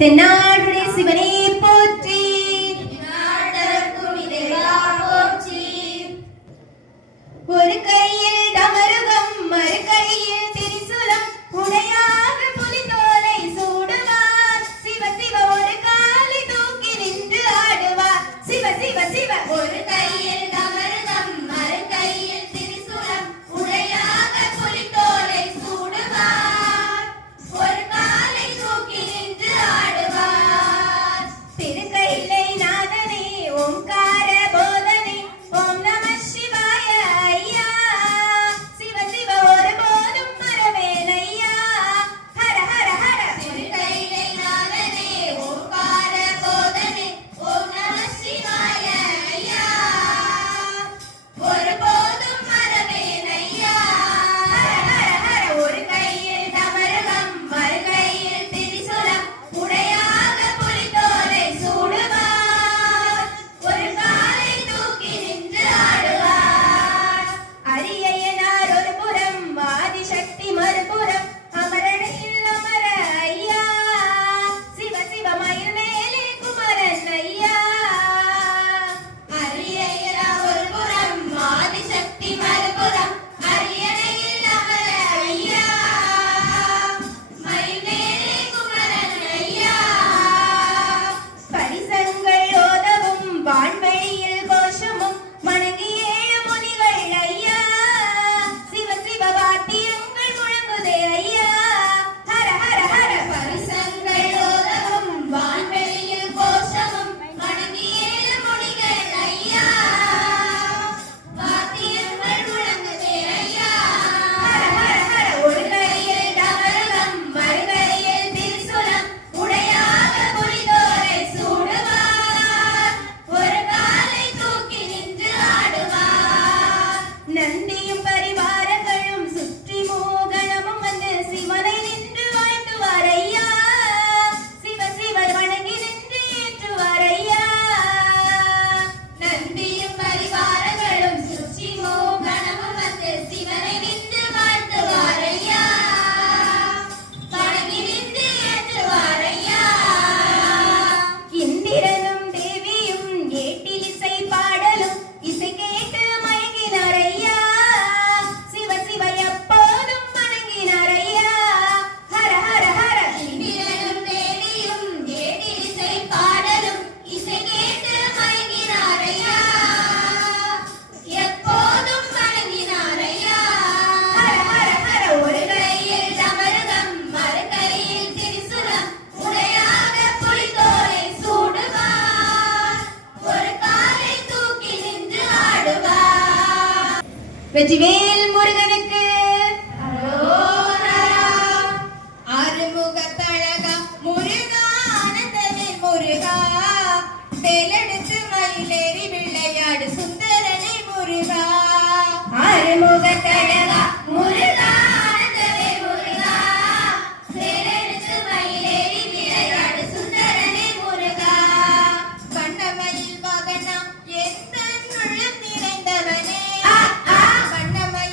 தென்னாடுடைய சிவனே போற்றி. ஒரு கையில் டமருகம் மறு கையில் திரிசூலம் உடையாக புலித்தோலை சூடுவார். சிவ சிவ ஒரு காலை தூக்கி நின்று ஆடுவார். சிவ சிவ சிவ ஒரு கையில் டமருகம் மறு கையில் திரிசூலம் உடையாக புலித்தோலை சூடுவார். ஒரு காலை தூக்கி நின்று ஆடுவார். திருக்கையிலை நாதனே ஓம்கார போதனே ஓம் நம சிவாய ஐயா. சிவ சிவ ஒரு போதும் மறவேன் ஐயா. ஹர ஹர ஹர. திருக்கையிலை நாதனே ஓம்கார போதனே ஓம் நம சிவாய ஐயா. ஒரு போதும் மறவேன் ஐயா. ஹர ஹர ஹர. ஒரு கையில் டமருகம் மறு கையில் திரிசூலம் உடையாக புலித்தோலை சூடுவார். ஒரு காலை தூக்கி நின்று ஆடுவார். அரியனார் ஒரு புறம் ஆதிசக்தி மறுபுறம் அமரனில் அமர ஐயா. சிவ சிவ மயில் மேலே குமரன் ஐயா. அரியனார் ஒரு புறம் ஆதிசக்தி மறுபுறம் அரியணையில் அமர ஐயா. மயில் மேலே குமரன் ஐயா. பரிசங்கள் ஓதவும் வான்வெளியில் கோஷமும் வணங்கிய முனிகள் ஐயா. சிவ சிவ வாத்தியங்கள் முழங்குதே ஐயா. ஹர ஹர ஹர. பரிசங்கள் ஓதவும் வான்வெளியில் கோஷமும் வணங்கிய முனிகள் ஐயா. வாத்தியங்கள் முழங்குதே ஐயா. ஹர ஹர ஹர. ஒரு கையில் டமருகம் மறு கையில் திரிசூலம் உடையாக புலித்தோலை சூடுவார். ஒரு காலை தூக்கி நின்று ஆடுவார். நந்தியும் பரிவாரங்களும் சுற்றி மூகணமும் வந்து சிவனை நின்று வாழ்த்துவார் ஐயா. சிவ சிவ வணங்கி நின்று ஏற்றுவார் ஐயா. நந்தியும் பரிவாரங்களும் சுற்றி மூகணமும் வந்து சிவனை நின்று வாழ்த்துவார் ஐயா. வணங்கி நின்று ஏற்றுவார் ஐயா. இந்திரனும் தேவியும் ஏட்டில் இசை பாடலும் இசை கேட்டு மயங்கினார் ஐயா. சிவ சிவ எப்போதும் வணங்கினார் ஐயா. ஹர ஹர ஹர. இந்திரனும் தேவியும் ஏட்டில் இசை பாடலும் இசை கேட்டு மயங்கினார் ஐயா. எப்போதும் வணங்கினார் ஐயா. ஹர ஹர ஹர. ஒரு கையில் டமருகம் மறு கையில் திரிசூலம் உடையாக புலித்தோலை சூடுவார். ஒரு காலை தூக்கி நின்று ஆடுவார். வெற்றிவேல் முருகனுக்கு அரோகரா. ஆறுமுகத்தழகா முருகா ஆனந்தமே முருகா. வேலெடுத்து மயிலேறி விளையாடு சுந்தரனே முருகா. ஆறுமுகத்தழகா முருகா ஆனந்தமே முருகா. வேலெடுத்து மயிலேறி விளையாடு சுந்தரனே முருகா. வண்ணமயில் வாகனா எந்தன் உள்ளம் நிறைந்தவனே. வண்ணமயில்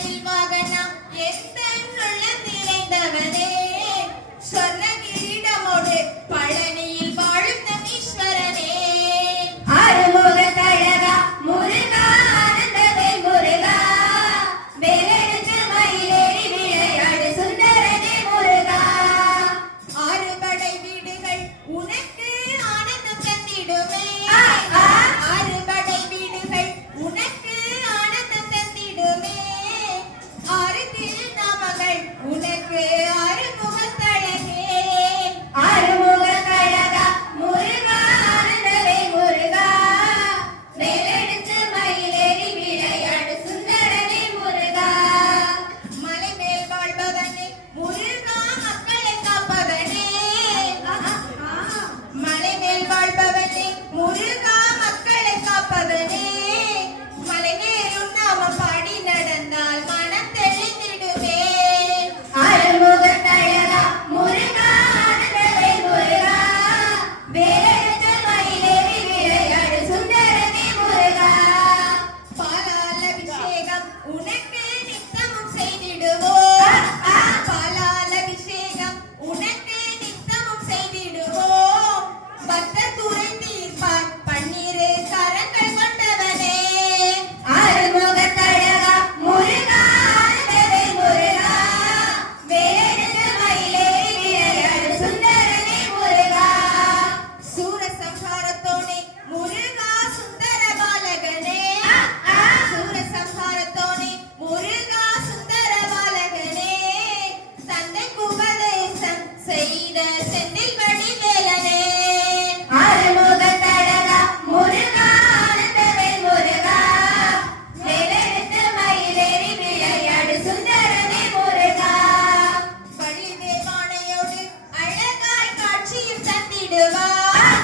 காத்திடுவாய்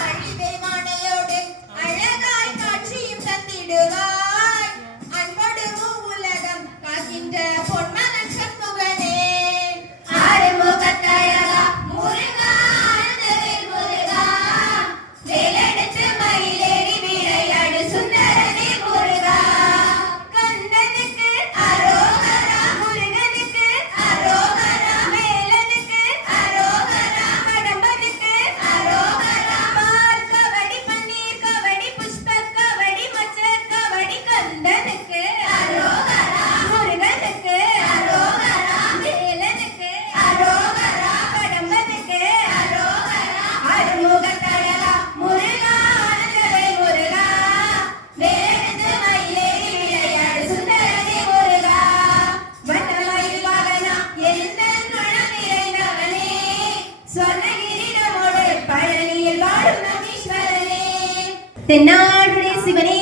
வள்ளிபெருமானையோடு அழகாய் காட்சியும் தந்திடுவாய் அன்போடு உலகம் காக்கின்ற பொன்மகன் சண்முகனே ஆறுமுகத்தழகா முருகா ஆனந்தவேல் முருகா வேலெடுத்து மயிலேறி விளையாடு சுந்தரனே முருகா கந்தனுக்கு அரோகரா முருகனுக்கு அரோகரா வேலனுக்கு அரோகரா கடம்பனுக்கு அரோகரா பார்க்கவடி பன்னீர் கவடி புஷ்ப கவடி மச்ச கவடி கந்தனுக்கு அரோகரா முருகனுக்கு அரோகரா வேலனுக்கு அரோகரா கடம்பனுக்கு அரோகரா ஆறுமுகத்தழகா முருகா ஆனந்தவேல் முருகா வேலெடுத்து மயிலேறி விளையாடு சுந்தரனே முருகா வண்ணமயில் வாகனா எழுந்தன் மனம் நிறைந்தவனே சொர்ணகிரிடமோடு பழனியில் வாழும் நந்தீஸ்வரனே தென்னாடுடைய சிவனே